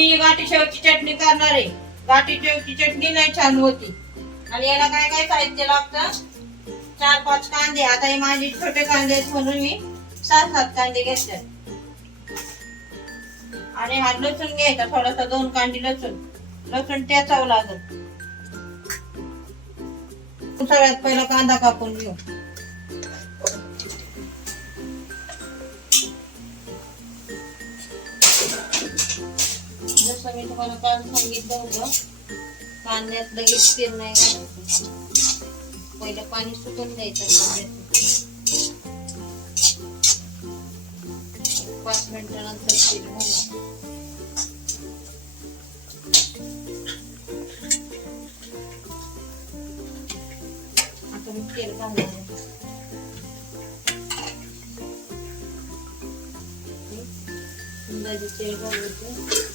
मी गाठी शेवची चटणी करणार आहे. गाठी शेवची चटणी लय छान होती. आणि याला काय काय साहित्य लागतं? 4-5 कांदे. आता हे माझे छोटे कांदे आहेत म्हणून मी 6-7 कांदे घेतले. आणि हा लसूण घ्यायचा थोडासा, 2 कांडी लसूण. लसूण ठेचावं लागत. सगळ्यात पहिला कांदा कापून घेऊ. जसं मी तुम्हाला काल सांगितलं होतं, कांद्यात लगेच तेल नाही घालायचं. पहिलं पाणी सुकून द्यायचं कांद्याचं. 5 मिनिटानंतर तेल घालायचं. आता मी तेल घालायचं. अंदाजे तेल घालायचं.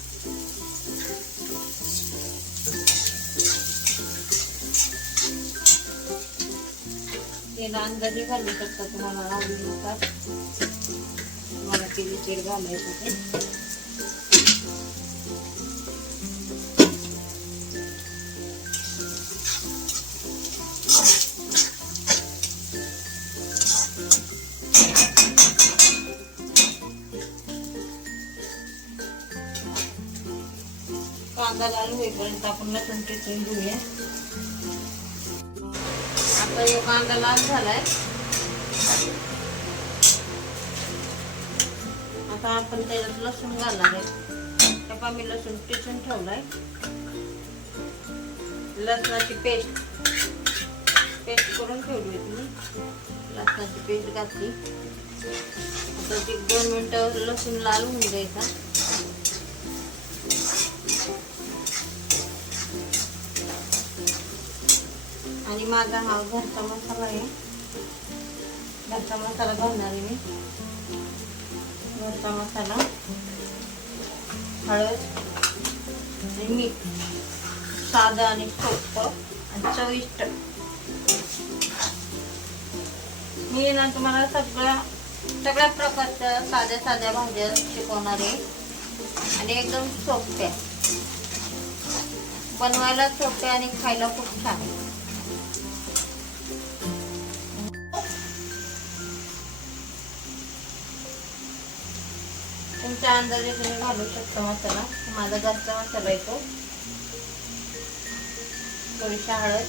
तेल अंदाजे घालू शकता तुम्हाला आवडीनुसार. मला किती तेल घालायचं ते. कांदा लाल होईपर्यंत आपण लसूण ठेचून घेऊया. आता हे कांदा लाल झालाय. आता आपण त्याच्यात लसूण घालणार आहे. तेव्हा मी लसूण ठेचून ठेवलाय. लसणाची पेस्ट करून ठेवली होती मी. लसणाची पेस्ट घातली. आता 1-2 मिनिटं लसूण लाल होऊन द्यायचा. आणि माझा हा घरचा मसाला आहे. घरचा मसाला घालणार आहे मी. घरचा मसाला, हळद आणि मीठ. साधं आणि सोपं आणि चविष्ट. मी ना तुम्हाला सगळ्या प्रकारच्या साध्या भाज्या शिकवणार आहे. आणि एकदम सोप्या, बनवायला सोप्या आणि खायला खूप छान. तुमच्या अंदाजे तुम्ही घालू शकता मसाला. माझा घरचा मसाला येतो. थोडीशी हळद,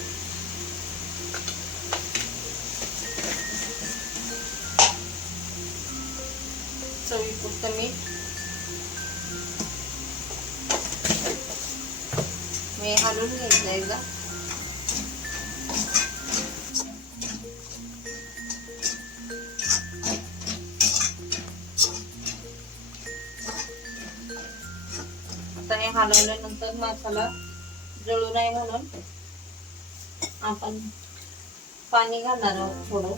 चवीपुरतं मीठ. मी हलवून घ्यायचं एकदा. आता हे हलवल्यानंतर मसाला जळू नये म्हणून आपण पाणी घालणार आहोत थोडं.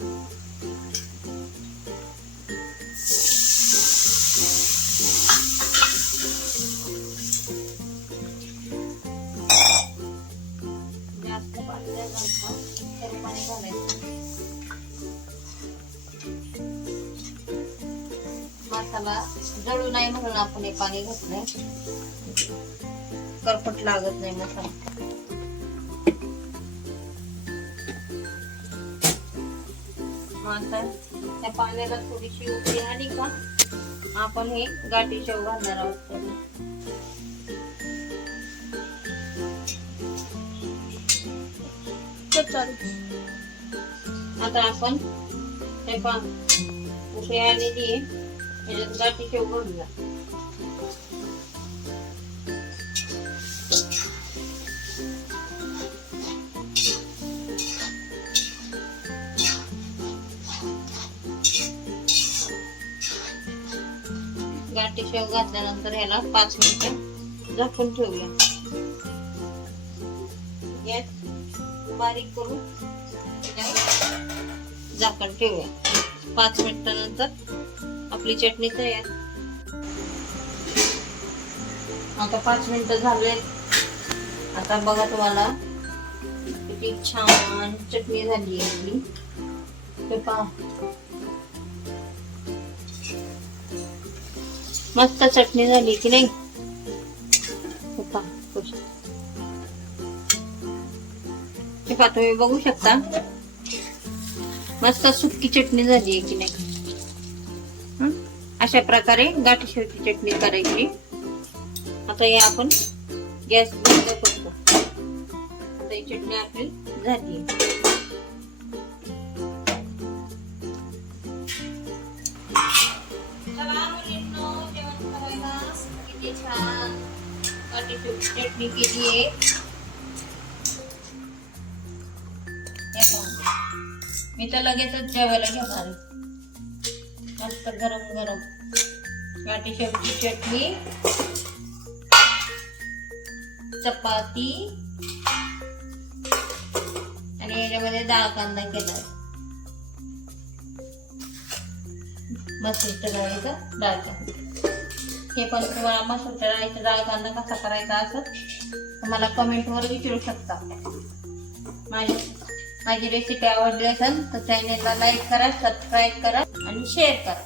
जास्त पाणी नाही घालायचं, थोडं पाणी घालायचं. मसाला जळू नये म्हणून आपण हे पाणी घातलंय. करपट लागत नाही मसाला. आता त्या पाण्याला थोडीशी उकळी आली का आपण हे गाठी शेव घालणार आहोत. आता आपण हे उकळी आलेली आहे, याच्यात गाठी शेव घालूया. गाठी शेव घातल्यानंतर ह्याला 5 मिनिटं झाकून ठेवूया. गॅस बारीक करून झाकण ठेवूया. 5 मिनिटानंतर आपली चटणी तयार. आता 5 मिनिटं झाले. आता बघा तुम्हाला किती छान चटणी झाली आहे आपली. ते पहा, मस्त चटणी झाली की नाही. पहा तुम्ही बघू शकता मस्त सुकी चटणी झाली आहे की नाही. अशा प्रकारे गाठी शेवची चटणी करायची. आता हे आपण गॅस बंद करतो. आता ही चटणी आपली झाली. जेवण करायला किती छान गाठी शेवची चटणी केली आहे. मी तर लगेचच जेवायला घेणार आहे. मस्त गरम गरम गाठी शेवची चटणी, चपाती आणि याच्यामध्ये डाळ कांदा केलाय. मसूरच्या डाळीचा डाळ कांदा. हे पण तुम्हाला मसूरच्या डाळीचा डाळ कांदा कसा करायचा असं मला कमेंटवर विचारू शकता. माझी रेसिपी आवडली असेल तर चॅनेलला लाईक करा, सबस्क्राईब करा आणि शेअर करा.